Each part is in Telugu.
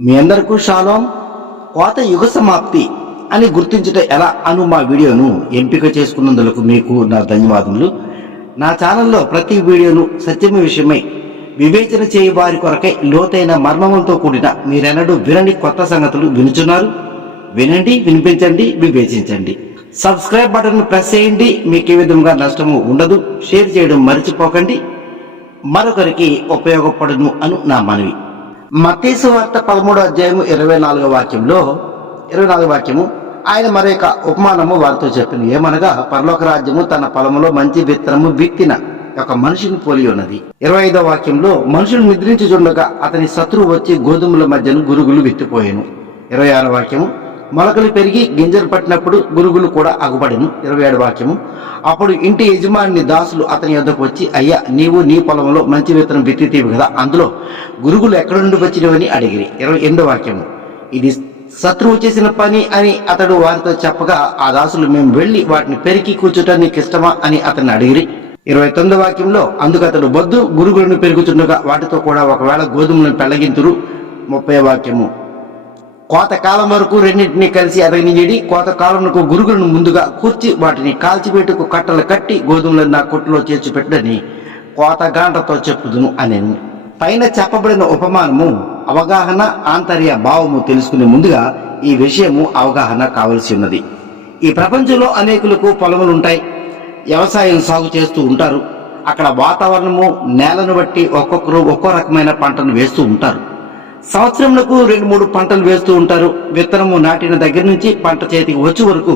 మీ అందరికీ షాలోం. కోత యుగ సమాప్తి అని గుర్తించుట ఎలా అను మా వీడియోను ఎంపిక చేసుకున్నందుకు మీకు నా ధన్యవాదములు. నా ఛానల్లో ప్రతి వీడియోను సత్యమ విషయమై వివేచన చేయ వారి కొరకై లోతైన మర్మములతో కూడిన మీరెన్నడూ వినని కొత్త సంగతులు వినుచున్నారు. వినండి వినిపించండి వివేచించండి. సబ్స్క్రైబ్ బటన్ ప్రెస్ చేయండి మీకు ఏ విధంగా నష్టము ఉండదు. షేర్ చేయడం మర్చిపోకండి. మరొకరికి ఉపయోగపడును అను నా మనవి. మతీసు వార్త పదమూడో అధ్యాయము ఇరవై నాలుగో వాక్యంలో ఇరవై నాలుగో వాక్యము ఆయన మరొక ఉపమానము వారితో చెప్పింది. ఏమనగా పరలోక రాజ్యము తన పొలములో మంచి విత్తనము విత్తిన ఒక మనిషిని పోలి ఉన్నది. ఇరవై ఐదో వాక్యంలో మనుషులు నిద్రించుచుండగా అతని శత్రువు వచ్చి గోధుమల మధ్యను గురుగులు విత్తిపోయాను. ఇరవై ఆరో వాక్యము మొలకలు పెరిగి గింజలు పట్టినప్పుడు గురుగులు కూడా అగుపడెను ఇరవై ఏడు వాక్యము. అప్పుడు ఇంటి యజమాని దాసులు అతని యొద్దకు వచ్చి అయ్యా నీవు నీ పొలంలో మంచి విత్తనం విత్తితీవి కదా అందులో గురుగులు ఎక్కడ నుండి వచ్చినవని అడిగిరి. ఇరవై ఎనిమిదో వాక్యము. ఇది శత్రువు చేసిన పని అని అతడు వారితో చెప్పగా ఆ దాసులు మేము వెళ్ళి వాటిని పెరికి కూర్చుట నీకు ఇష్టమా? అని అతన్ని అడిగిరి. ఇరవై తొమ్మిది వాక్యంలో అందుకు అతడు బొద్దు గురుగులను పెరుగుతుండగా వాటితో కూడా ఒకవేళ గోధుమలను పెళ్ళగింతురు ముప్పై వాక్యము. కోతకాలం వరకు రెండింటినీ కలిసి ఎదగనియడి కోతకాలంకు గురుగులను ముందుగా కూర్చి వాటిని కాల్చిపెట్టుకు కట్టలు కట్టి గోధుమలను నా కొట్టులో చేర్చిపెట్టని కోత గాంటతో చెప్పుదును అనేను. పైన చెప్పబడిన ఉపమానము అవగాహన ఆంతర్య భావము తెలుసుకునే ముందుగా ఈ విషయము అవగాహన కావలసి ఉన్నది. ఈ ప్రపంచంలో అనేకులకు పొలములుంటాయి. వ్యవసాయం సాగు చేస్తూ ఉంటారు. అక్కడ వాతావరణము నేలను బట్టి ఒక్కొక్కరు ఒక్కో రకమైన పంటను వేస్తూ ఉంటారు. సంవత్సరంలో రెండు మూడు పంటలు వేస్తూ ఉంటారు. విత్తనము నాటిన దగ్గర నుంచి పంట చేతికి వచ్చే వరకు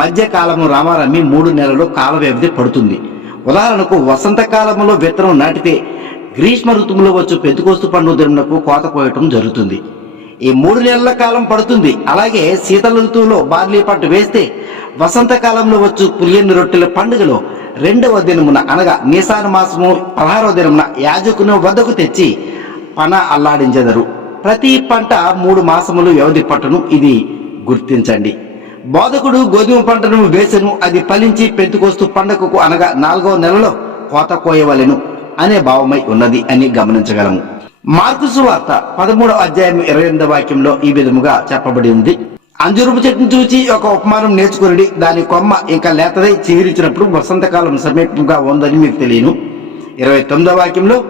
మధ్యకాలము రామారమి రామారమ్మి మూడు నెలలు కాల వ్యవధి పడుతుంది. ఉదాహరణకు వసంతకాలంలో విత్తనం నాటితే గ్రీష్మ ఋతువులో వచ్చు పెద్దకోస్తు పండుగ దినమునకు కోత కోయటం జరుగుతుంది. ఈ మూడు నెలల కాలం పడుతుంది. అలాగే శీతల ఋతువులో బార్లీ పంట వేస్తే వసంతకాలంలో వచ్చు పులియన్ని రొట్టెల పండుగలో రెండవ దినమున అనగా నిసాన మాసము పదహారవ దినమున యాజకుని వద్దకు తెచ్చి పన అల్లాడించెదరు. ప్రతి పంట మూడు మాసములు వ్యవధి పట్టును ఇది గుర్తించండి. బోధకుడు గోధుమ పంటను వేసెను అది ఫలించి పెంతుకొస్తూ పండగకు అనగా నాలుగవ నెలలో కోత కోయవలెను అనే భావమై ఉన్నది అని గమనించగలము. మార్కు వార్త పదమూడవ అధ్యాయం ఇరవై ఎనిమిదవ వాక్యంలో ఈ విధముగా చెప్పబడి ఉంది. అంజురుపు చెట్టును చూచి ఒక ఉపమానం నేర్చుకుని దాని కొమ్మ ఇంకా లేతదై చిగురించినప్పుడు వసంతకాలం సమీపంగా ఉందని మీకు తెలియను. ఇరవై తొమ్మిదవ వాక్యంలో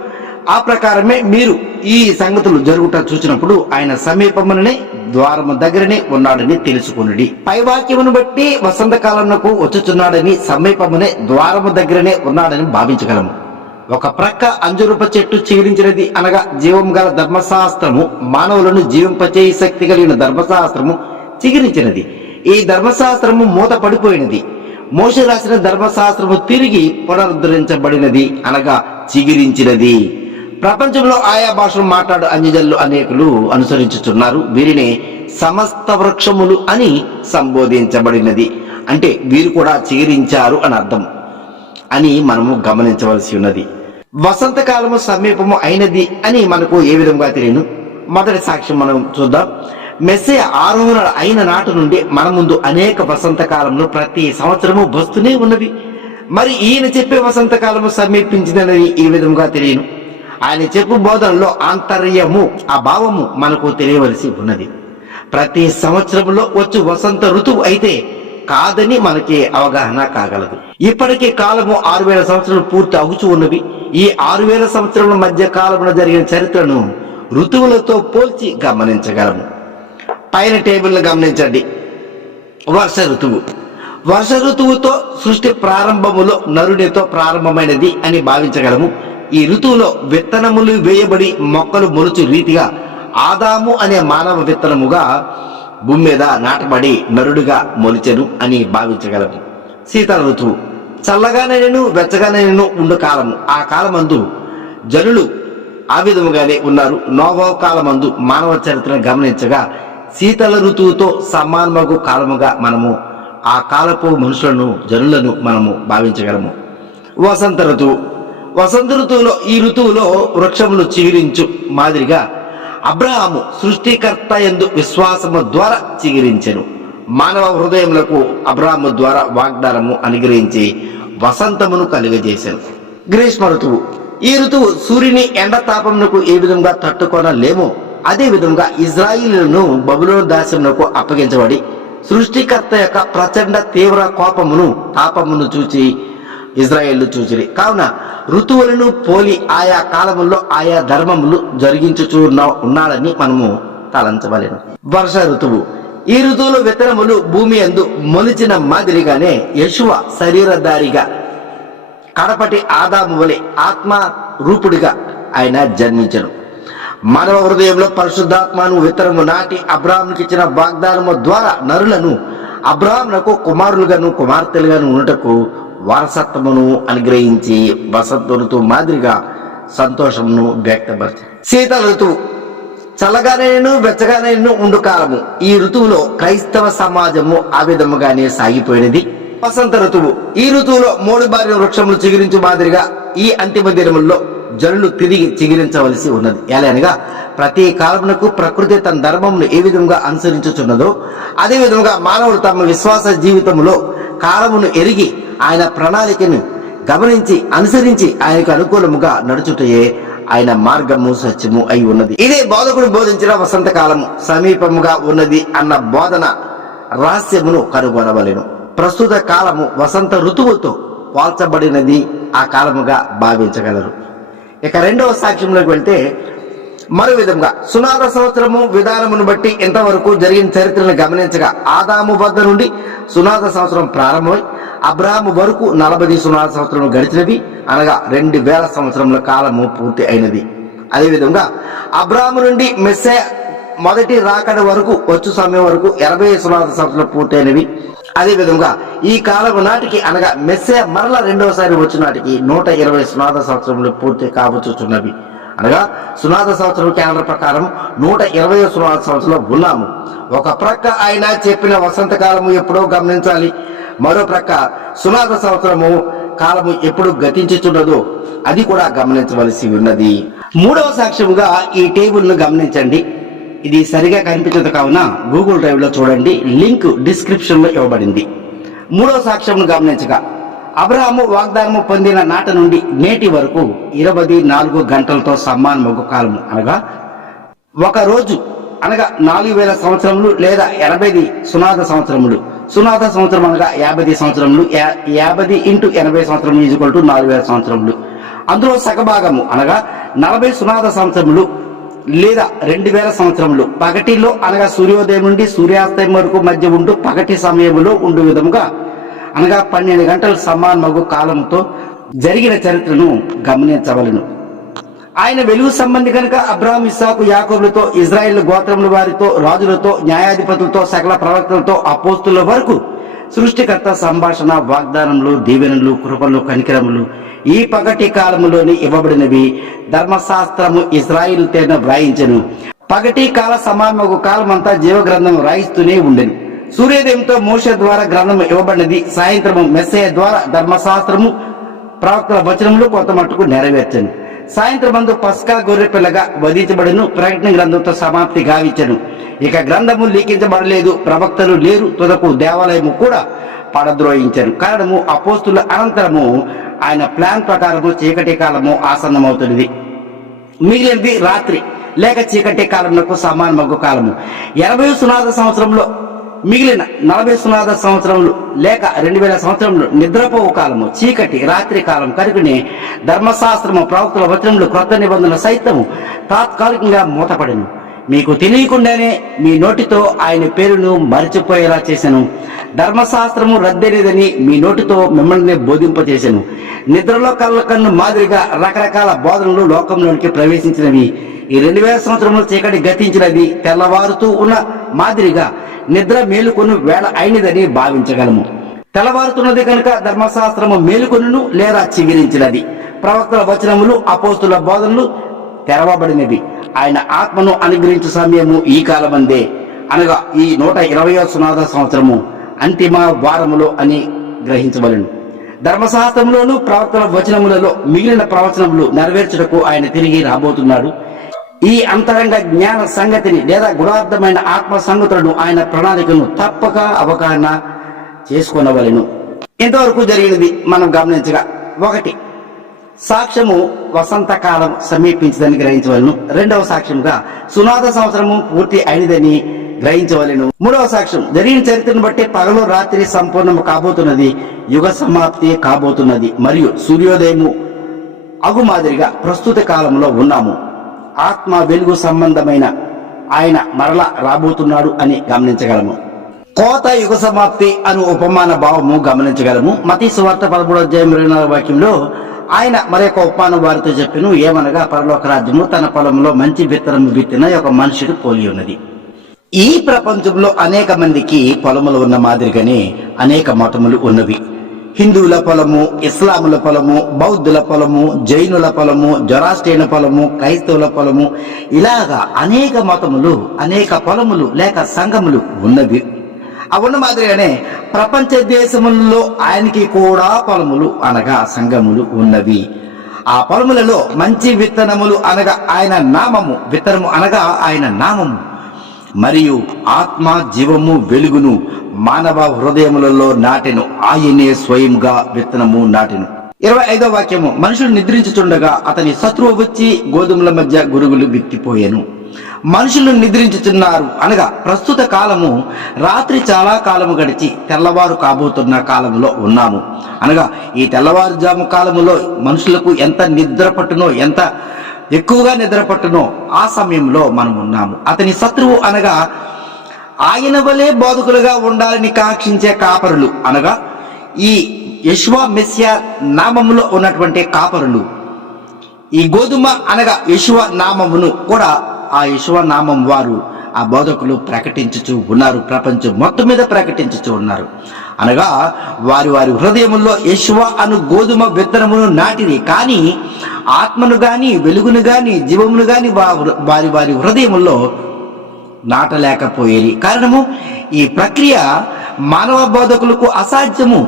ఆ ప్రకారమే మీరు ఈ సంగతులు జరుగుట చూసినప్పుడు ఆయన సమీపముననే ద్వారము దగ్గరనే ఉన్నాడని తెలుసుకునుడి. పైవాక్యమును బట్టి వసంతకాలంకు వచ్చుచున్నాడని సమీపమునే ద్వారము దగ్గరనే ఉన్నాడని భావించగలము. ఒక ప్రక్క అంజురుప చెట్టు చిగురించినది అనగా జీవం గల ధర్మశాస్త్రము మానవులను జీవింపచేయి శక్తి కలిగిన ధర్మశాస్త్రము చిగిరించినది. ఈ ధర్మశాస్త్రము మూత పడిపోయినది మోష రాసిన ధర్మశాస్త్రము తిరిగి పునరుద్ధరించబడినది అనగా చిగిరించినది. ప్రపంచంలో ఆయా భాషలు మాట్లాడు అన్యజనులు అనేకులు అనుసరించుతున్నారు వీరిని సమస్త వృక్షములు అని సంబోధించబడినది. అంటే వీరు కూడా చీరించారు అని అర్థం అని మనము గమనించవలసి ఉన్నది. వసంతకాలము సమీపము అయినది అని మనకు ఏ విధంగా తెలియను? మొదటి సాక్ష్యం మనం చూద్దాం. మెస్సే ఆరోహణ అయిన నాటి నుండి మన ముందు అనేక వసంతకాలంలో ప్రతి సంవత్సరము వస్తూనే ఉన్నవి. మరి ఈయన చెప్పే వసంతకాలము సమీపించిందని ఈ విధంగా తెలియను? ఆయన చెప్పు బోధనలో ఆంతర్యము ఆ భావము మనకు తెలియవలసి ఉన్నది. ప్రతి సంవత్సరంలో వచ్చు వసంత ఋతువు అయితే కాదని మనకి అవగాహన కాగలదు. ఇప్పటికే కాలము ఆరు వేల సంవత్సరాలు పూర్తి అవుచు ఉన్నవి. ఈ ఆరు వేల సంవత్సరముల మధ్య కాలంలో జరిగిన చరిత్రను ఋతువులతో పోల్చి గమనించగలము. పైన టేబుల్ గమనించండి. వర్ష ఋతువు. వర్ష ఋతువుతో సృష్టి ప్రారంభములో నరునితో ప్రారంభమైనది అని భావించగలము. ఈ ఋతువులో విత్తనములు వేయబడి మొక్కలు మొలుచు రీతిగా ఆదాము అనే మానవ విత్తనముగా భూమి మీద నాటబడి నరుడుగా మొలిచెను అని భావించగలము. శీతల ఋతువు. చల్లగానైనను వెచ్చగానైనను ఉండు కాలము. ఆ కాలమందు జనులు ఆ విధముగానే ఉన్నారు. నోవో కాలమందు మానవ చరిత్రను గమనించగా శీతల ఋతువుతో సమానమగు కాలముగా మనము ఆ కాలపు మనుషులను జనులను మనము భావించగలము. వసంత ఋతువు. వసంత ఋతువులో ఈ ఋతువులో వృక్షములు చిగురించు మాదిరిగా అబ్రహాము సృష్టికర్త ఎందు విశ్వాసము ద్వారా చిగురించెను. మానవ హృదయములకు అబ్రహాము ద్వారా వాగ్దానము అనుగ్రహించి వసంతమును కలుగజేశాను గ్రీష్మ ఋతువు. ఈ ఋతువు సూర్యుని ఎండ తాపమునకు ఏ విధంగా తట్టుకోనలేమో అదే విధంగా ఇజ్రాయిలను బబులోని దాసమునకు అప్పగించబడి సృష్టికర్త యొక్క ప్రచండ తీవ్ర కోపమును తాపమును చూచి ఇజ్రాయేళ్ళు చూచిరి. కావున ఋతువులను పోలి ఆయా కాలముల్లో ఆయా ధర్మములు జరిగించుచూ ఉన్నాడని మనము తలంచవలేను వర్ష ఋతువు. ఈ ఋతువులో విత్తనములు భూమి ఎందు మొలిచిన మాదిరిగానే యశువ శరీరధారిగా కడపటి ఆదాము వలె ఆత్మ రూపుడిగా ఆయన జన్మించను. మానవ హృదయంలో పరిశుద్ధాత్మను విత్తనము నాటి అబ్రాహ్మునికి ఇచ్చిన వాగ్దానము ద్వారా నరులను అబ్రాహామునకు కుమారులుగాను కుమార్తెలుగాను ఉన్నటకు వారసత్వమును అనుగ్రహించి వసంత ఋతువు మాదిరిగా సంతోషమును వ్యక్తపరిచి. శీతల ఋతువు చల్లగానేను వెచ్చగానేను ఉండు కాలము. ఈ ఋతువులో క్రైస్తవ సమాజము ఆ విధముగానే సాగిపోయినది. వసంత ఋతువు ఈ ఋతువులో మూడు భార్య వృక్షములు చిగురించు మాదిరిగా ఈ అంతిమ దినముల్లో జనులు తిరిగి చిగిరించవలసి ఉన్నది. ఎలానగా ప్రతి కాలమునకు ప్రకృతి తన ధర్మమును ఏ విధంగా అనుసరించుచున్నదో అదే విధంగా మానవుడు తమ విశ్వాస జీవితములో కాలమును ఎరిగి ఆయన ప్రణాళికను గమనించి అనుసరించి ఆయనకు అనుకూలముగా నడుచుటయే ఆయన మార్గము సత్యము అయి ఉన్నది. ఇదే బోధకుడు బోధించిన వసంతకాలము సమీపముగా ఉన్నది అన్న బోధన రహస్యమును కనుగొనవలెను. ప్రస్తుత కాలము వసంత ఋతువుతో పోల్చబడినది ఆ కాలముగా భావించగలరు. ఇక రెండవ సాక్ష్యంలోకి వెళ్తే మరో విధంగా సునాద సంవత్సరము విధానమును బట్టి ఇంతవరకు జరిగిన చరిత్రను గమనించగా ఆదాము వద్ద నుండి సునాద సంవత్సరం ప్రారంభమై అబ్రాహము వరకు నలభై సునాద సంవత్సరం గడిచినది. అనగా రెండు వేల సంవత్సరముల కాలము పూర్తి అయినది. అదేవిధంగా అబ్రాహము నుండి మెస్సే మొదటి రాకడ వరకు వచ్చు సమయం వరకు ఎనభై సునాద సంవత్సరం పూర్తయినవి. అదే విధంగా ఈ కాలము నాటికి అనగా మెస్సే మరల రెండవసారి వచ్చిన నాటికి నూట ఇరవై సునాద సంవత్సరములు పూర్తి కాబోచుచున్నవి. అనగా సునాద సంవత్సరం క్యాలెండర్ ప్రకారం నూట ఇరవై సునాద సంవత్సరంలో ఉన్నాము. ఒక ప్రక్క ఆయన చెప్పిన వసంతకాలము ఎప్పుడో గమనించాలి. మరో ప్రక్క సునాద సంవత్సరము కాలము ఎప్పుడు గతించుచున్నదో అది కూడా గమనించవలసి ఉన్నది. మూడవ సాక్ష్యముగా ఈ టేబుల్ను గమనించండి. ఇది సరిగా కనిపించదు కావున గూగుల్ డ్రైవ్లో చూడండి. లింక్ డిస్క్రిప్షన్లో ఇవ్వబడింది. మూడో సాక్ష్యం గమనించగా అబ్రహాము వాగ్దానము పొందిన నాట నుండి నేటి వరకు ఇరవై నాలుగు గంటలతో సమానమగు కాలము. అనగా ఒక రోజు అనగా నాలుగు వేల సంవత్సరములు లేదా ఎనభై సునాద సంవత్సరములు. సునాద సంవత్సరం అనగా యాభై సంవత్సరములు. యాభై ఇంటూ ఎనభై సంవత్సరం ఈజ్వల్ టు నాలుగు వేల సంవత్సరములు. అందులో సగభాగము అనగా నలభై సునాద సంవత్సరములు లేదా రెండు వేల సంవత్సరంలో పగటిలో అనగా సూర్యోదయం నుండి సూర్యాస్తయం వరకు మధ్య ఉండు పగటి సమయములో ఉండు విధముగా అనగా పన్నెండు గంటల సమానమగు కాలంతో జరిగిన చరిత్రను గమనించవలను. ఆయన వెలుగు సంబంధి కనుక అబ్రాహం ఇస్సాకు యాకోబులతో ఇజ్రాయెల్ గోత్రముల వారితో రాజులతో న్యాయాధిపతులతో సకల ప్రవక్తలతో అపోస్తుల వరకు సృష్టికర్త సంభాషణ వాగ్దానములు దీవెనలు కృపలు కనికరములు ఈ పగటి కాలములోని ఇవ్వబడినవి. ధర్మశాస్త్రము ఇజ్రాయిల్ తేన వ్రాయించను. పగటి కాల సమానము కాలమంతా జీవగ్రంథం రాయిస్తూనే ఉండెను. సూర్యోదయంతో మోష ద్వారా గ్రంథం ఇవ్వబడినది. సాయంత్రము మెస్సయ ద్వారా ధర్మశాస్త్రము ప్రవక్తల వచనములు కొంత మట్టుకు నెరవేర్చను. సాయంత్రం అందు పస్కా గొర్రె పిల్లగా వధించబడను. ప్రకటన గ్రంథంతో సమాప్తి గావించను. ఇక గ్రంథము లీకించబడలేదు ప్రవక్తలు లేరు. తుదకు దేవాలయము కూడా పడద్రోహించను. కారణము అపోస్తుల అనంతరము ఆయన ప్లాన్ ప్రకారము చీకటి కాలము ఆసన్నమవుతున్నది. మిగిలినది రాత్రి. లేక చీకటి కాలంలో సమానమగు కాలము. ఎనభై సునాద సంవత్సరంలో మిగిలిన నలభై సునాద సంవత్సరములు లేక రెండు వేల సంవత్సరములు నిద్రపోవు కాలము చీకటి రాత్రి కాలం కనుకనే ధర్మశాస్త్రము ప్రవక్తల వచనములు క్రొత్త నిబంధనలు సైతము తాత్కాలికంగా మూతపడింది మీకు తెలియకుండానే మీ నోటితో ఆయన పేరును మరచిపోయేలా చేశాను. ధర్మశాస్త్రము రద్దనేదని మీ నోటితో మిమ్మల్ని బోధింపచేశాను. నిద్రలో కళ్ళ కన్ను మాదిరిగా రకరకాల బోధనలు లోకంలోనికి ప్రవేశించినవి. ఈ రెండు వేల సంవత్సరంలో చీకటి గతించినది తెల్లవారుతూ ఉన్న మాదిరిగా నిద్ర మేలుకొని వేళ అయినదని భావించగలము. తెల్లవారుతున్నది కనుక ధర్మశాస్త్రము మేలుకొను లేదా చిగిరించినది. ప్రవక్తల వచనములు అపోస్తుల బోధనలు తెరవబడినవి ఆయన ఆత్మను అనుగ్రహించు సమయము ఈ కాలమందే. అనగా ఈ నూట ఇరవయో సునాద సంవత్సరము అంతిమ వారములో అని గ్రహించవలను ధర్మశాస్త్రంలోను ప్రవర్తన వచనములలో మిగిలిన ప్రవచనములు నెరవేర్చుటకు ఆయన తిరిగి రాబోతున్నాడు. ఈ అంతరంగ జ్ఞాన సంగతిని లేదా గుణార్థమైన ఆత్మ సంగతులను ఆయన ప్రణాళికను తప్పక అవగాహన చేసుకొనవలెను. ఇంతవరకు జరిగినది మనం గమనించగా ఒకటి సాక్ష్యము వసంతకాలం సమీపించదని గ్రహించవలను. రెండవ సాక్ష్యంగా సునాద సంవత్సరము పూర్తి అయినదని గ్రహించవలను. మూడవ సాక్ష్యం జరిగిన చరిత్రను బట్టి పగలు రాత్రి సంపూర్ణము కాబోతున్నది యుగ సమాప్తి కాబోతున్నది మరియు సూర్యోదయము అగు మాదిరిగా ప్రస్తుత కాలంలో ఉన్నాము. ఆత్మ వెలుగు సంబంధమైన ఆయన మరల రాబోతున్నాడు అని గమనించగలము. కోత యుగ సమాప్తి అను ఉపమాన భావము గమనించగలము. మతి సువార్త పదమూడు అధ్యాయం ఇరవై నాలుగు వాక్యంలో ఆయన మరొక ఉపమాన వారితో చెప్పిన ఏమనగా పరలోక రాజ్యము తన పొలంలో మంచి విత్తనము విత్తిన ఒక మనుషుడు పోలి ఉన్నది. ఈ ప్రపంచంలో అనేక మందికి పొలములు ఉన్న మాదిరిగానే అనేక మతములు ఉన్నవి. హిందువుల పొలము ఇస్లాముల పొలము బౌద్ధుల పొలము జైనుల పొలము జొరాస్ట్రియన్ పొలము క్రైస్తవుల పొలము ఇలాగా అనేక మతములు అనేక పొలములు లేక సంఘములు ఉన్నవి. ఆ మాదిరిగానే ప్రపంచ దేశములలో ఆయనకి కూడా పొలములు అనగా సంఘములు ఉన్నవి. ఆ పొలములలో మంచి విత్తనములు అనగా ఆయన నామము విత్తనము అనగా ఆయన నామము. మరియు ఆత్మ జీవము వెలుగును మానవ హృదయములలో నాటెను ఆయనే స్వయంగా విత్తనము నాటెను. ఇరవై ఐదో వాక్యము మనుషులు నిద్రించుచుండగా అతని శత్రువు వచ్చి గోధుమల మధ్య గురుగులు విత్తిపోయాను మనుషులు నిద్రించుచున్నారు అనగా ప్రస్తుత కాలము రాత్రి చాలా కాలము గడిచి తెల్లవారు కాబోతున్న కాలంలో ఉన్నాము. అనగా ఈ తెల్లవారుజాము కాలములో మనుషులకు ఎంత నిద్ర పట్టునో ఎంత ఎక్కువగా నిద్ర పట్టునో ఆ సమయంలో మనం ఉన్నాము. అతని శత్రువు అనగా ఆయన వలె బోధకులుగా ఉండాలని కాక్షించే కాపరులు అనగా ఈ యశ్వా మెస్యా నామములో ఉన్నటువంటి కాపరులు. ఈ గోధుమ అనగా యశువ నామమును కూడా ఆ యశువ నామం వారు ఆ బోధకులు ప్రకటించుచు ఉన్నారు ప్రపంచం మొత్తం మీద ప్రకటించుచు ఉన్నారు. అనగా వారి వారి హృదయముల్లో యశువ అను గోధుమ విత్తనమును నాటిరి. కానీ ఆత్మను గాని వెలుగును గాని జీవమును గాని వారి వారి హృదయముల్లో నాటలేకపోయేది. కారణము ఈ ప్రక్రియ మానవ బోధకులకు అసాధ్యము.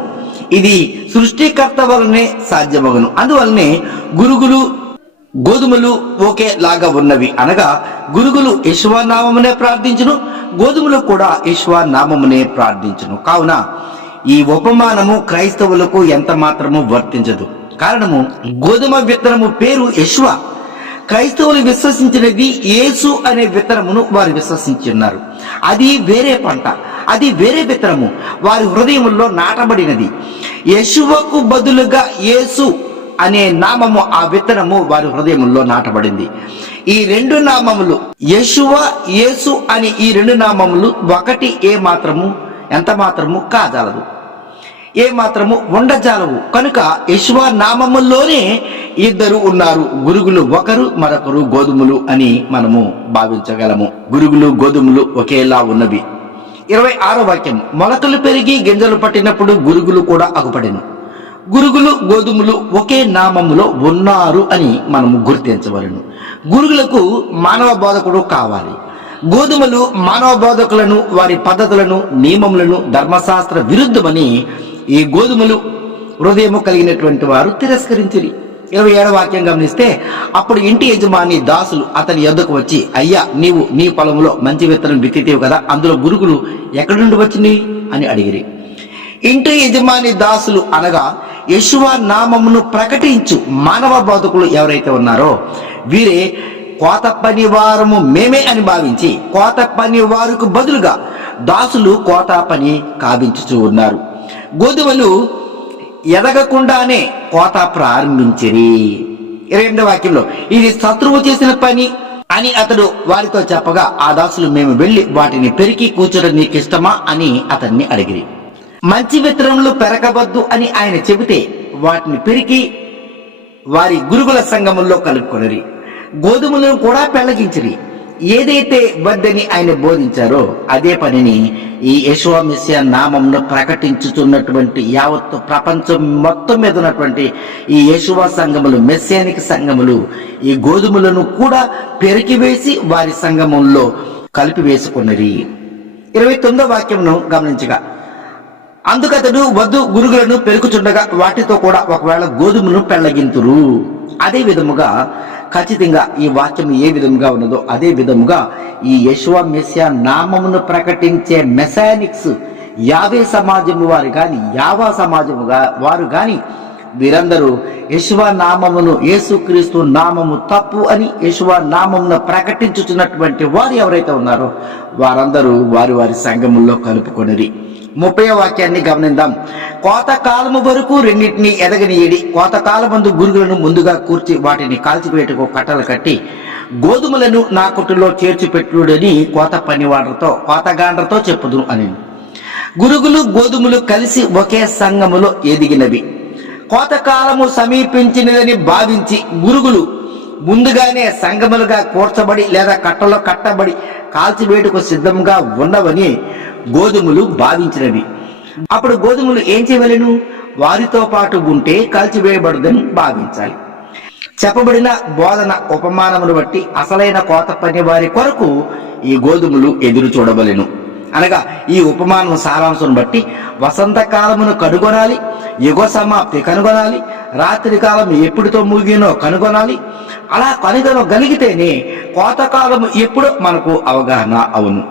ఇది సృష్టికర్త వలనే సాధ్యమగును. అందువలనే గురుగులు గోధుమలు ఒకేలాగా ఉన్నవి అనగా గురుగులు యశ్వా నామమునే ప్రార్థించును గోధుమలు కూడా యశ్వా నామమునే ప్రార్థించును. కావున ఈ ఉపమానము క్రైస్తవులకు ఎంత మాత్రము వర్తించదు. కారణము గోధుమ విత్తనము పేరు యశ్వ క్రైస్తవులు విశ్వసించినది యేసు అనే విత్తనమును వారు విశ్వసించున్నారు అది వేరే పంట అది వేరే విత్తనము. వారి హృదయముల్లో నాటబడినది. యశువకు బదులుగా యేసు అనే నామము ఆ విత్తనము వారి హృదయముల్లో నాటబడింది. ఈ రెండు నామములు యశువ యేసు అని ఈ రెండు నామములు ఒకటి ఏ మాత్రము ఎంత మాత్రము కాజాలదు. ఏ మాత్రము ఉండజాలవు. కనుక యశువ నామముల్లోనే ఇద్దరు ఉన్నారు. గురుగులు ఒకరు మరొకరు గోధుమలు అని మనము భావించగలము. గురుగులు గోధుమలు ఒకేలా ఉన్నవి. ఇరవై ఆరో వాక్యం. మొలకలు పెరిగి గింజలు పట్టినప్పుడు గురుగులు కూడా అగుపడెను. గురుగులు గోధుమలు ఒకే నామములో ఉన్నారు అని మనము గుర్తించవలను. గురుగులకు మానవ బోధకుడు కావాలి. గోధుమలు మానవ బోధకులను వారి పద్ధతులను నియమములను ధర్మశాస్త్ర విరుద్ధమని ఈ గోధుమలు హృదయము కలిగినటువంటి వారు తిరస్కరించిరి. ఇరవై ఏడవ వాక్యం గమనిస్తే అప్పుడు ఇంటి యజమాని దాసులు అతని యొద్దకు వచ్చి అయ్యా నీవు నీ పొలంలో మంచి విత్తనం విత్తితేవు కదా అందులో గురుగులు ఎక్కడి నుండి వచ్చినాయి? అని అడిగిరి. ఇంటి యజమాని దాసులు అనగా యశువ నామమును ప్రకటించు మానవ బోధకులు ఎవరైతే ఉన్నారో వీరే కోత పని వారము మేమే అని భావించి కోత పని వారికి బదులుగా దాసులు కోత పని కావించుచూ ఉన్నారు. గోధుమలు ఎదగకుండానే కోత ప్రారంభించిరి. ఇరవై ఎనిమిది వాక్యంలో ఇది శత్రువు చేసిన పని అని అతడు వారితో చెప్పగా ఆ దాసులు మేము వెళ్ళి వాటిని పెరికి కూర్చోడం నీకు ఇష్టమా అని అతన్ని అడిగిరి. మంచి విత్తనములు పెరగవద్దు అని ఆయన చెబితే వాటిని పెరికి వారి గురుగుల సంఘముల్లో కలుపుకొనరి. గోధుమలను కూడా పెళ్ళగించిరి ఏదైతే వద్దని ఆయన బోధించారో అదే పనిని ఈ యశోమిస్య నామంను ప్రకటించుతున్నటువంటి యావత్తు ప్రపంచం మొత్తం మీద ఉన్నటువంటి ఈ యశువ సంఘములు మెస్యానిక్ సంఘములు ఈ గోధుమలను కూడా పెరికివేసి వారి సంఘముల్లో కలిపివేసుకున్నది ఇరవై తొమ్మిదో వాక్యమును గమనించగా అందుకతడు వద్దు గురుగులను పెరుకుచుండగా వాటితో కూడా ఒకవేళ గోధుమను పెళ్ళగింతురు అదే విధముగా ఖచ్చితంగా ఈ వాక్యం ఏ విధముగా ఉన్నదో అదే విధముగా ఈ యశ్వ మెస్యా నామమును ప్రకటించే మెసానిక్స్ యావే సమాజము వారు కానీ యావా సమాజముగా వారు కానీ వీరందరూ యశువ నామమును యేసుక్రీస్తు నామము తప్పు అని యశువ నామమును ప్రకటించుచున్నటువంటి వారు ఎవరైతే ఉన్నారో వారందరూ వారి వారి సంఘముల్లో కలుపుకొనిరి. ముప్పై వాక్యాన్ని గమనిద్దాం. కోతకాలము వరకు రెండింటిని ఎదగనీయడి కోతకాలమందు గురుగులను ముందుగా కూర్చి వాటిని కాల్చివేటకు కట్టలు కట్టి గోధుమలను నా కొట్టులో చేర్చిపెట్టుడని కోత పనివాడతో కోతగాండ్రతో చెప్పుదును అని. గురుగులు గోధుమలు కలిసి ఒకే సంఘములో ఎదిగినవి. కోతకాలము సమీపించినదని భావించి గురుగులు ముందుగానే సంగములుగా కూర్చబడి లేదా కట్టలో కట్టబడి కాల్చివేటుకు సిద్ధంగా ఉన్నవని గోధుమలు భావించినవి అప్పుడు గోధుమలు ఏం చేయవలెను? వారితో పాటు ఉంటే కాల్చివేయబడదని భావించాలి. చెప్పబడిన బోధన ఉపమానమును బట్టి అసలైన కోత పని వారి కొరకు ఈ గోధుమలు ఎదురు చూడవలెను. అనగా ఈ ఉపమానం సారాంశం బట్టి వసంతకాలమును కనుగొనాలి యుగ సమాప్తి కనుగొనాలి రాత్రి కాలం ఎప్పుడుతో ముగినో కనుగొనాలి అలా కనుగొనగలిగితేనే కోతకాలము ఎప్పుడో మనకు అవగాహన అవును.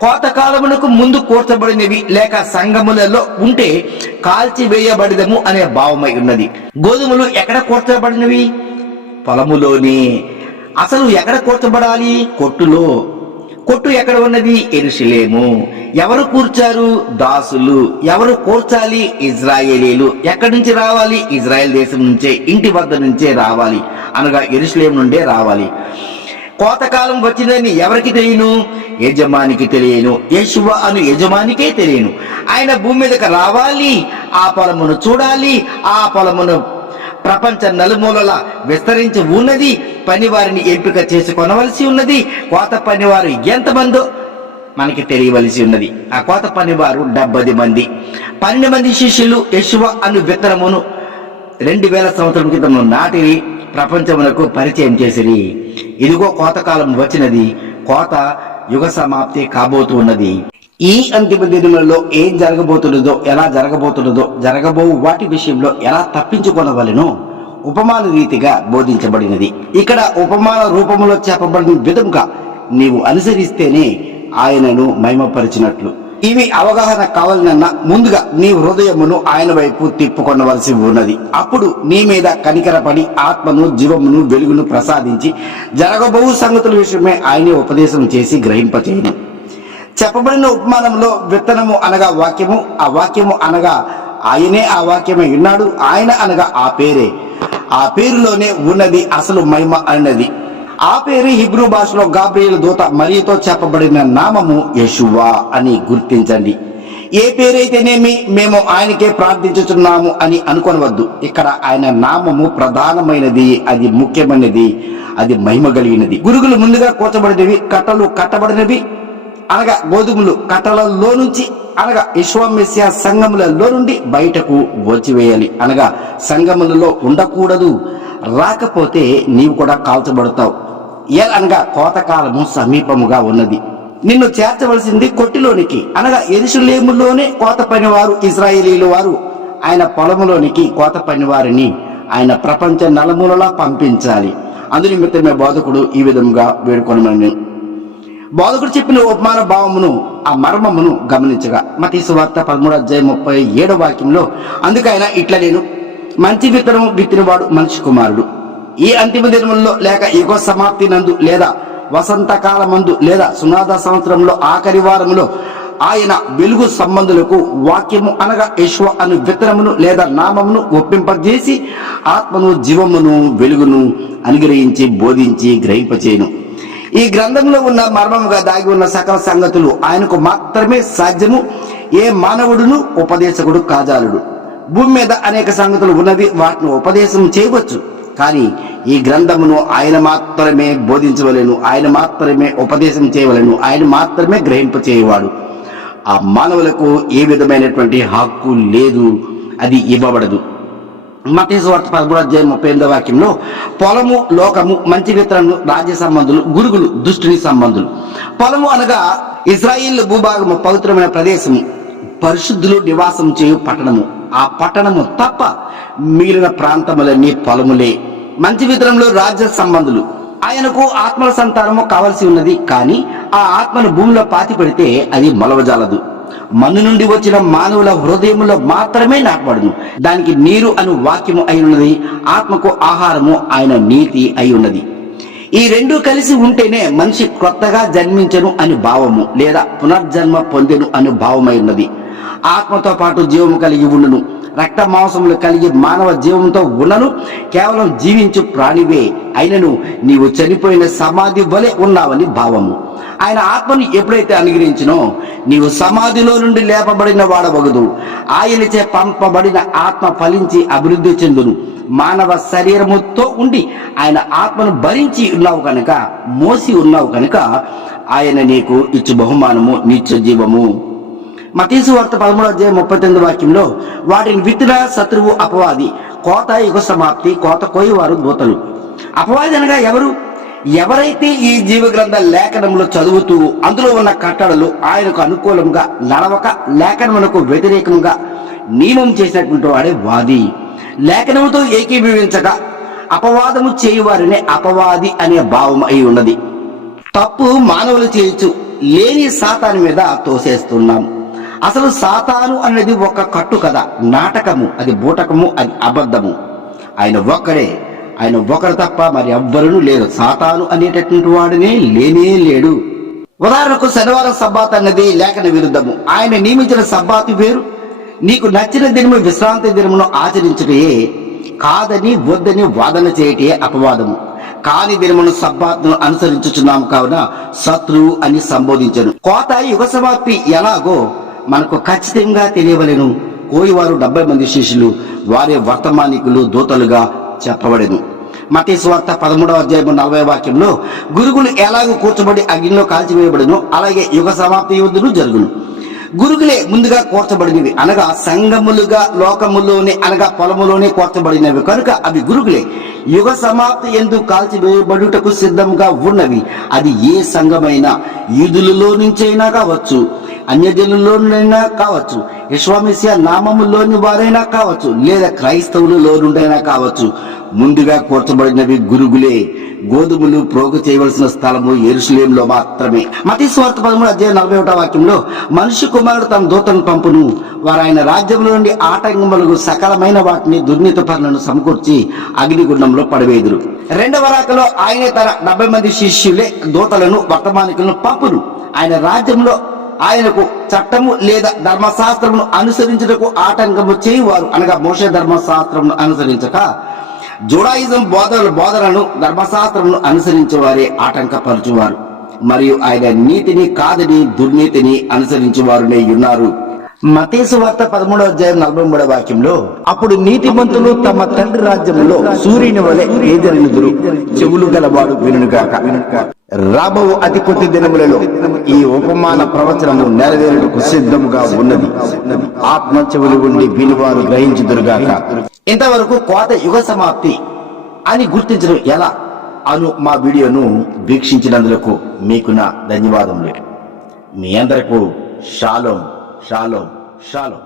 కోతకాలమునకు ముందు కూర్చబడినవి లేక సంగములలో ఉంటే కాల్చివేయబడిదము అనే భావమై ఉన్నది. గోధుమలు ఎక్కడ కూర్చబడినవి? పొలములోనే. అసలు ఎక్కడ కూర్చబడాలి? కొట్టులో. కొట్టు ఎక్కడ ఉన్నది? ఎరుషులేము. ఎవరు కూర్చారు? దాసులు. ఎవరు కూర్చాలి? ఇజ్రాయేలీలు. ఎక్కడి నుంచి రావాలి? ఇజ్రాయెల్ దేశం నుంచే ఇంటి వద్ద నుంచే రావాలి. అనగా ఎరుషులేం నుండే రావాలి. కోతకాలం వచ్చిందని ఎవరికి తెలియను? యజమానికి తెలియను. యశువ అను యజమానికే తెలియను. ఆయన భూమి మీదకి రావాలి ఆ పొలమును చూడాలి ఆ పొలమును ప్రపంచ నలుమూలల విస్తరించి ఉన్నది పనివారిని ఎంపిక చేసుకొనవలసి ఉన్నది. కోత పనివారు ఎంతమందో మనకి తెలియవలసి ఉన్నది. ఆ కోత పనివారు డెబ్బది మంది. పన్నెండు మంది శిష్యులు యశువ అను విత్తనమును రెండు వేల సంవత్సరం క్రితం నాటిని ప్రపంచమునకు పరిచయం చేసిరి. ఇదిగో కోతకాలం వచ్చినది. కోత యుగ సమాప్తి కాబోతున్నది ఈ అంతిమ దినములలో ఏం జరగబోతున్నదో ఎలా జరగబోతున్నదో జరగబో వాటి విషయంలో ఎలా తప్పించుకొనవలెనో ఉపమాన రీతిగా బోధించబడినది. ఇక్కడ ఉపమాన రూపంలో చెప్పబడిన విధంగా నీవు అనుసరిస్తేనే ఆయనను మహిమపరిచినట్లు. ఇవి అవగాహన కావాలన్నా ముందుగా నీ హృదయమును ఆయన వైపు తిప్పుకొనవలసి ఉన్నది. అప్పుడు నీ మీద కనికరపడి ఆత్మను జీవమును వెలుగును ప్రసాదించి జరగబోవు సంగతుల విషయమే ఆయనే ఉపదేశం చేసి గ్రహింపచేయను. చెప్పబడిన ఉపమానంలో విత్తనము అనగా వాక్యము ఆ వాక్యము అనగా ఆయనే ఆ వాక్యమే ఉన్నాడు ఆయన అనగా ఆ పేరే. ఆ పేరులోనే ఉన్నది అసలు మహిమ అన్నది. ఆ పేరు హిబ్రూ భాషలో గాబ్రియల్ దూత మరియతో చెప్పబడిన నామము యశువా అని గుర్తించండి. ఏ పేరైతేనేమి మేము ఆయనకే ప్రార్థించుతున్నాము అని అనుకొనవద్దు. ఇక్కడ ఆయన నామము ప్రధానమైనది అది ముఖ్యమైనది అది మహిమ కలిగినది. గురుగులు ముందుగా కూర్చబడినవి కట్టలు కట్టబడినవి అనగా గోధుమలు కట్టలలో నుంచి అనగా విశ్వమెస్య సంఘములలో నుండి బయటకు వచ్చివేయాలి. అనగా సంఘములలో ఉండకూడదు రాకపోతే నీవు కూడా కాల్చబడతావు. ఏ అనగా కోతకాలము సమీపముగా ఉన్నది. నిన్ను చేర్చవలసింది కొట్టిలోనికి అనగా ఎరుషులేములోనే కోత పనివారు ఇజ్రాయేలీలు వారు. ఆయన పొలములోనికి కోత పనివారిని ఆయన ప్రపంచ నలుమూలలా పంపించాలి. అందునిమిత్తమే బోధకుడు ఈ విధంగా వేడుకొనమని. బోధకుడు చెప్పిన ఉపమాన భావమును ఆ మర్మమును గమనించగా మతీ సువార్త పదమూడు అధ్యాయం ముప్పై ఏడో వాక్యంలో అందుకైనా ఇట్లా నేను మంచి విత్తనం విత్తినవాడు మనిషి కుమారుడు. ఈ అంతిమ దినములలో లేక యుగ సమాప్తి నందు లేదా వసంతకాల మందు లేదా సునాద సంవత్సరంలో ఆఖరి వారంలో ఆయన వెలుగు సంబంధులకు వాక్యము అనగా యశ్వ అను విత్తనమును లేదా నామమును ఒప్పింపజేసి ఆత్మను జీవమును వెలుగును అనుగ్రహించి బోధించి గ్రహింపచేయను. ఈ గ్రంథంలో ఉన్న మర్మముగా దాగి ఉన్న సకల సంగతులు ఆయనకు మాత్రమే సాధ్యము. ఏ మానవుడును ఉపదేశకుడు కాజాలుడు. భూమి మీద అనేక సంగతులు ఉన్నవి వాటిని ఉపదేశం చేయవచ్చు. కానీ ఈ గ్రంథమును ఆయన మాత్రమే బోధించవలను ఆయన మాత్రమే ఉపదేశం చేయవలెను ఆయన మాత్రమే గ్రహింప చేయవాడు. ఆ మానవులకు ఏ విధమైనటువంటి హక్కు లేదు అది ఇవ్వబడదు. మతేశ్వర్త వార్త పదమూడు అధ్యాయం ముప్పై ఎనిమిదో వాక్యంలో పొలము లోకము మంచి విత్తనము రాజ్య సంబంధులు గురుగులు దుష్టుని సంబంధులు. పొలము అనగా ఇజ్రాయిల్ భూభాగము పవిత్రమైన ప్రదేశము పరిశుద్ధులు నివాసం చేయు పట్టణము. ఆ పట్టణము తప్ప మిగిలిన ప్రాంతములన్నీ పొలములే. మంచి విధంలో రాజ్య సంబంధులు. ఆయనకు ఆత్మల సంతానము కావలసి ఉన్నది. కానీ ఆ ఆత్మను భూమిలో పాతి పెడితే అది మొలవజాలదు. మన్ను నుండి వచ్చిన మానవుల హృదయములో మాత్రమే నాటబడును. దానికి నీరు అను వాక్యము అయి ఉన్నది ఆత్మకు ఆహారము ఆయన నీతి అయి ఉన్నది ఈ రెండు కలిసి ఉంటేనే మనిషి కొత్తగా జన్మించను అని భావము లేదా పునర్జన్మ పొందెను అని భావమై ఉన్నది ఆత్మతో పాటు జీవము కలిగి ఉండును. రక్త మాంసములు కలిగి మానవ జీవంతో ఉన్నను. కేవలం జీవించు ప్రాణివే అయినను. నీవు చనిపోయిన సమాధి వలె ఉన్నావని భావము. ఆయన ఆత్మను ఎప్పుడైతే అనుగ్రహించినో నీవు సమాధిలో నుండి లేపబడిన వాడవగదు. ఆయనచే పంపబడిన ఆత్మ ఫలించి అభివృద్ధి చెందును. మానవ శరీరముతో ఉండి ఆయన ఆత్మను భరించి ఉన్నావు కనుక మోసి ఉన్నావు కనుక ఆయన నీకు ఇచ్చు బహుమానము నిత్య జీవము. మతీసు వార్త పదమూడు అధ్యాయం ముప్పై తొమ్మిది వాక్యంలో వాటిని విత్తిన శత్రువు అపవాది. కోత యుగ సమాప్తి కోత కోయివారు దూతలు. అపవాది అనగా ఎవరు? ఎవరైతే ఈ జీవ గ్రంథ లేఖనంలో చదువుతూ అందులో ఉన్న కట్టడలు ఆయనకు అనుకూలంగా నడవక లేఖనమునకు వ్యతిరేకంగా నియమం చేసినటువంటి వాడే వాది. లేఖనముతో ఏకీభవించక అపవాదము చేయువారినే అపవాది అనే భావం అయి ఉన్నది. తప్పు మానవులు చేయొచ్చు లేని సాతాను మీద తోసేస్తున్నాం. అసలు సాతాను అనేది ఒక కట్టు కథ నాటకము అది బూటకము అది అబద్ధము. ఆయన ఒక్కడే ఆయన ఒకరు తప్ప మరి ఎవ్వరూ లేరు. సాతాను అనేటటువంటి వాడినే లేనే లేడు. ఉదాహరణకు శనివారం సబ్బాత్ అన్నది లేఖన విరుద్ధము. ఆయన నియమించిన సబ్బాతు వేరు. నీకు నచ్చిన దినము విశ్రాంతి దినమును ఆచరించుటే కాదని వద్దని వాదన చేయటే అపవాదము. కాని దినమును సబ్బాత్ను అనుసరించుచున్నాము కావున శత్రువు అని సంబోధించను. కోత యుగ సమాప్తి ఎలాగో మనకు ఖచ్చితంగా తెలియవలేను. కోయివారు డెబ్బై మంది శిష్యులు వారే వర్తమానికులు దూతలుగా చెప్పబడెను. మతీశ్వార్త పదమూడవ అధ్యాయం నలభై వాక్యంలో గురుగులు ఎలాగో కూర్చబడి అగ్నిలో కాల్చివేయబడును అలాగే యుగ సమాప్తి యుద్ధులు జరుగును. గురుగులే ముందుగా కోర్చబడినవి అనగా సంగములుగా లోకములోనే అనగా పొలములోనే కోర్చబడినవి. కనుక అవి గురుగులే. యుగ సమాప్తి ఎందు కాల్చివేయబడుటకు సిద్ధంగా ఉన్నవి. అది ఏ సంఘమైనా యూదులలో నుంచైనా కావచ్చు అన్యజనుల్లోనైనా కావచ్చు. విశ్వామిస్య నామములోని వారైనా కావచ్చు. లేదా క్రైస్తవులలో నుండైనా కావచ్చు. ముందుగా కూర్చబడినవి గురుగులే. గోధుమలు ప్రోగు చేయవలసిన స్థలము ఎరుసలేంలో మాత్రమే. మతి స్వార్థ పదమూడు అధ్యాయం నలభై ఒకటో వాక్యంలో మనిషి కుమారుడు తన దూతను పంపును. వారు ఆయన రాజ్యంలో నుండి ఆటంకములకు సకలమైన వాటిని దుర్నీత పనులను సమకూర్చి అగ్నిగుండంలో పడవేదురు రెండవ రాకలో ఆయనే తన డెబ్బై మంది శిష్యులే దూతలను వర్తమానికులను పంపును. ఆయన రాజ్యంలో ఆయనకు చట్టము లేదా ధర్మశాస్త్రమును అనుసరించుటకు ఆటంకము చేయువారు అనగా మోష ధర్మశాస్త్రమును అనుసరించక జుడాయిజం బోధన బోధనను ధర్మశాస్త్రమును అనుసరించేవారే ఆటంకపరచువారు. మరియు ఆయన నీతిని కాదని దుర్నీతిని అనుసరించేవారునే ఉన్నారు. మతేసు వార్త పదమూడవ అధ్యాయం నలభై మూడవ వాక్యంలో అప్పుడు నీతిమంతులు తమ తండ్రి రాజ్యంలో సూర్యుని వలె ఏజరినుదురు చెవులు గలవాడు వినుగాక. రాబో అతి కొద్ది దినములలో ఈ ఉపమాన ప్రవచనము నెరవేరుటకు సిద్ధముగా ఉన్నది. ఆత్మ చెవులు ఉండి వినివారు గ్రహించుదురుగాక. ఇంతవరకు కోత యుగ సమాప్తి అని గుర్తించడం ఎలా? అను మా వీడియోను వీక్షించినందులకు మీకు నా ధన్యవాదములు. మీ అందరకు షాలోం. షాలోం షాలోం